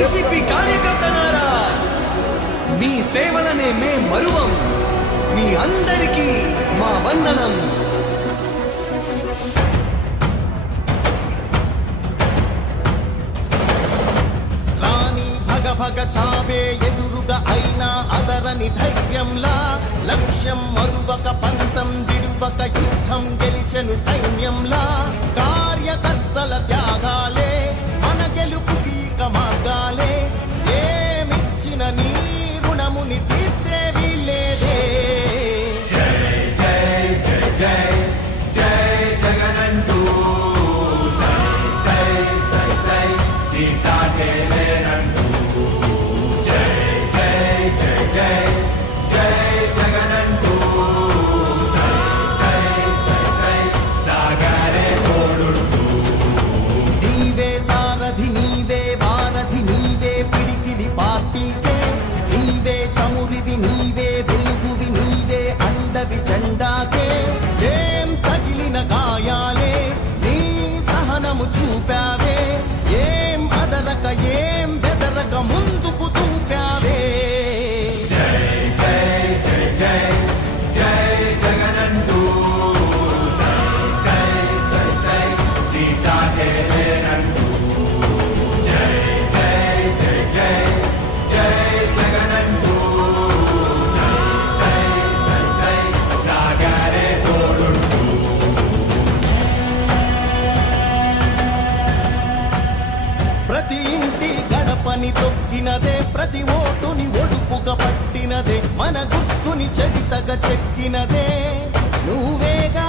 YCP కార్యకర్తలారా, మీ సేవలనే మే మరువం. మీ అందరికీ మా వందనం. భగ చావే ఎదురుగా అయినా అదరని ధైర్యంలా, లక్ష్యం మరువక పంతం విడువక యుద్ధం గెలిచెను సైన్యంలా. కార్యకర్తల త్యాగాలే మన గెలుపుకి మార్గాలే. ఏమిచ్చిన నీ రుణముని తీర్చేవి లేదే. జై జై జై జై జై జగనంటూ సై సై సై సై నీ సాటే లేనంటూ. జెండాకే ఏం తగిలిన గాయాలే నీ సహనము చూపావే. ఏం అదరక ఏం బెదరక ముందుకు చూపావే. జై జై జై జై జై జగనంటూ సై సై సై సై నీ సాటే లేనంటూ. జై జై జై జై జై జగనంటూ సై సై సై సై సాగరే తోడుంటూ. ప్రతి ఇంటి గడపని తొక్కినదే, ప్రతి ఓటుని ఒడుపుగా పట్టినదే, మన గుర్తుని చరితగా చెక్కినదే నువ్వేగా.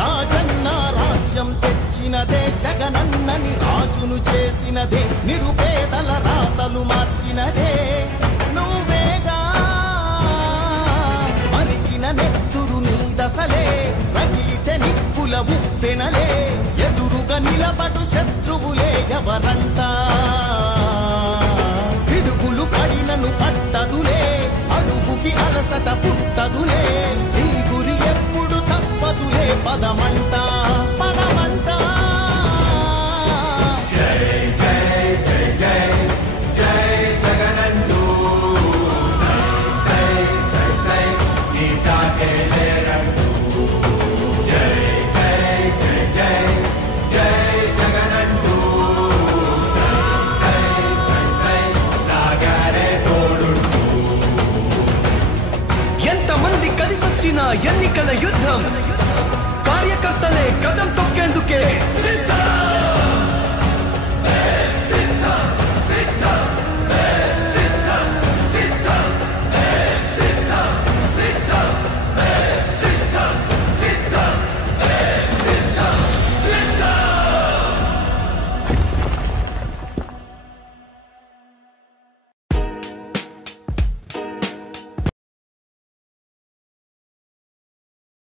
రాజన్న రాజ్యం తెచ్చినదే, జగనన్నని రాజును చేసినదే, నిరుపేదల రాతలు మార్చినదే నువ్వేగా. మరిగిన నెత్తురు నీ దశలే, రగిలితే నిప్పుల ఉప్పెనలే, ఎదురుగా నిలబడు శత్రువులే ఎవరంట. పిడుగులు పడినను పట్టదులే, అడుగుకి అలసట పుట్టదులే, ఈ గురి ఎప్పుడు తప్పదులే, పదమంట పదమంట. జై జై జై జై జై జగనంటూ సై సై సై సై నీ సాటే లేనంటూ. జై జై జై జై జై జగనంటూ సై సై సై సై సాగరే తోడుంటూ. ఎంతమంది కలిసొచ్చిన ఎన్నికల యుద్ధం, కార్యకర్తలే కదం తొక్కి